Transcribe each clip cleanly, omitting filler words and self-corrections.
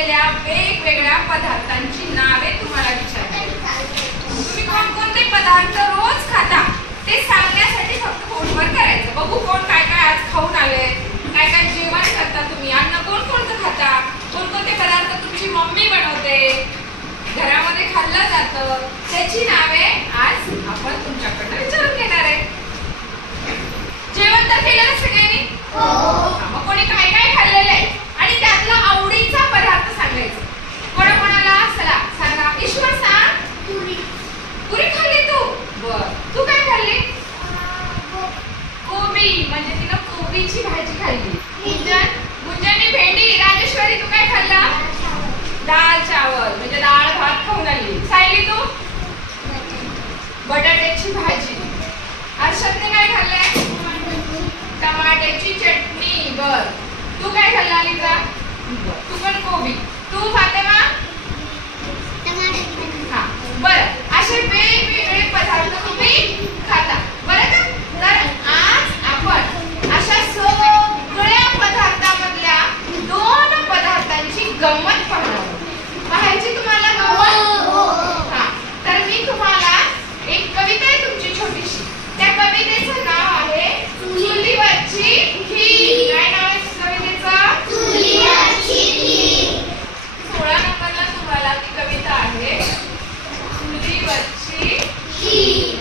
असलेल्या वेगवेगळ्या पदार्थांची नावे तुम्हाला विचारते. तुम्ही कोणकोणते पदार्थ रोज खाता ते सांगण्यासाठी फक्त फोनवर करायचं. बघू कोण काय काय आज खाऊन आले, काय काय जेवण करता तुम्ही, अन्न कोणकोणतं खाता, कोणकोणते पदार्थ तुमची मम्मी बनवते, घरामध्ये खाल्लं जातं, त्याची नावे आज आपण तुमच्याकडनं विचारून घेणार आहे. जेवण तर केलं ना सगळ्यांनी? मग कोणी काय काय खाल्लेलं आहे आणि त्यातला आवडीचा पदार्थ सांगायचा. कोणाकोणाला चला सांगा. ईश्वर सांग. पुरी खाल्ली तू? बर. तू काय खाल्ली? कोबी, म्हणजे तिनं कोबीची भाजी खाल्ली. गुंजनने भेंडी. राजेश्वरी तू काय खाल्ला? डाळ चावल, म्हणजे डाळ भात खाऊन आली. सायली तू? बटाट्याची भाजी. अर्षदने काय खाल्लंय? टमाट्याची चटणी. बर. तू काय खाल्ला लिका? तू पण कोबी. तू फातेमा? हा. बरं, असे वेगवेगळे पदार्थ तुम्ही खाता बरं का? तर आज आपण अशा सगळ्या पदार्थामधल्या 2 पदार्थांची गंमत पाहायची. तुम्हाला गंमत? हा. तर मी तुम्हाला एक कविता आहे तुमची छोटीशी. त्या कवितेचं नाव आहे चुलीवरची खीर. काय नाव आहे कवितेचं? चुलीवरची खीर. 16 नंबरला तुम्हाला ती कविता आहे चुलीवरची खीर.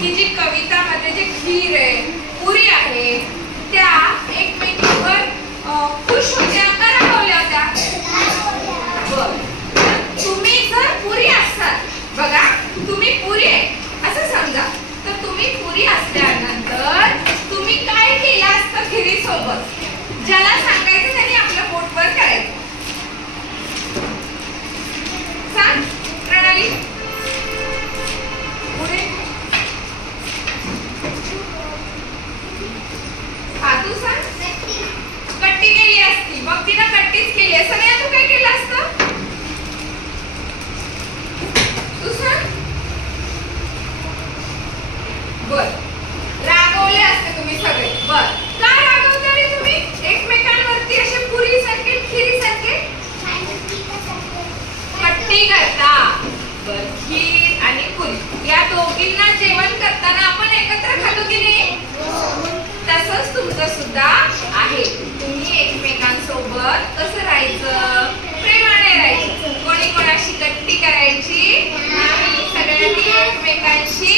ही जी कवितामध्ये जे खीर आहे, पुरी आहे, त्या एकमेकींवर खुश होत्या का रागवल्या होत्या? तुम्ही जर पुरी असाल, बघा तुम्ही पुरी आहे असं समजा, तर तुम्ही पुरी असल्यानंतर तुम्ही काय केलं असतं खिरीसोबत? ज्याला सांगायचं त्यांनी आपलं पोटभर करायचं. सांग प्रणाली. पुढे तू सांग. कट्टी केली असती, मग तिनं कट्टीच केली असं नाही, तू काय केलं असतं? तू सांग. बर, रागवले असते तुम्ही सगळे. बर, काय रागवता रे तुम्ही एकमेकांवरती असे पुरी सारखे खिरी सारखे कट्टी करता? बर, खीर आणि पुरी या दोघींना जेवण करताना आपण एकत्र खातो की नाही? तसंच तुमचं सुद्धा आहे. तुम्ही एकमेकांसोबत कसं राहायचं? प्रेमाने राहायचं. कोणी कोणाशी गट्टी करायची नाही, सगळ्यांनी एकमेकांशी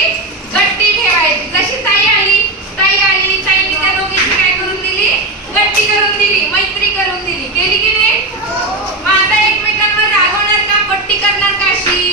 गट्टी ठेवायची. जशी ताई आली, ताईने त्या दोघींची काय करून दिली? गट्टी करून दिली, मैत्री करून दिली. केली की नाही? मग आता एकमेकांवर रागवणार का, पट्टी करणार का अशी?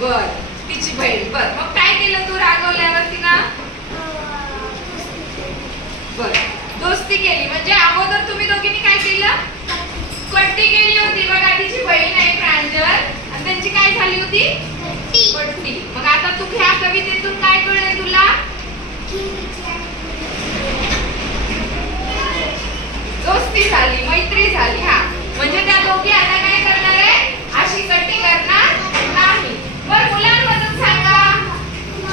बर, तिची बहीण. बर, मग काय केलं तू रागवल्यावर तिनं? बर, दोस्ती केली. म्हणजे अगोदर तुम्ही दोघींनी काय केलं? कट्टी केली होती. बघा तिची बहीण आहे प्रांजल आणि त्यांची काय झाली होती? कट्टी. मग आता तू ह्या कवितेतून काय कळलंय तुला? दोस्ती झाली, मैत्री झाली. हा, म्हणजे त्या दोघी आता काय करणार आहे? अशी कट्टी करणार नाही. बर, मुलांमधून सांगा.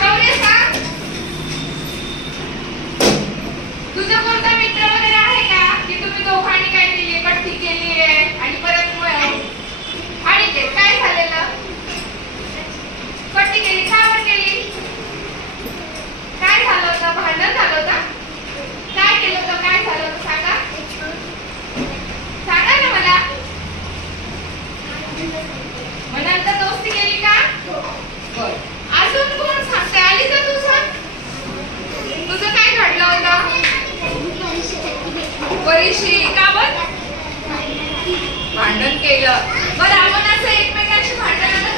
शौर्य सांग. तुझा कोणता मित्र वगैरे आहे का की तुम्ही दोघांनी काय केली? कट्टी केली आहे आणि परत आणि ते काय झालेलं? कट्टी केली. का बरं केली? काय झालं होतं? भांडण झालं होतं? काय केलं होतं? काय झालं होतं सांगा. सांगा ना मला. मग नंतर दोस्ती केली का? बर, अजून कोण सांगते? आली का तू? सांग, तुझं काय घडलं होतं? परीक्षे का बर भांडण केलं? बरं, आपण असं एकमेकांशी भांडण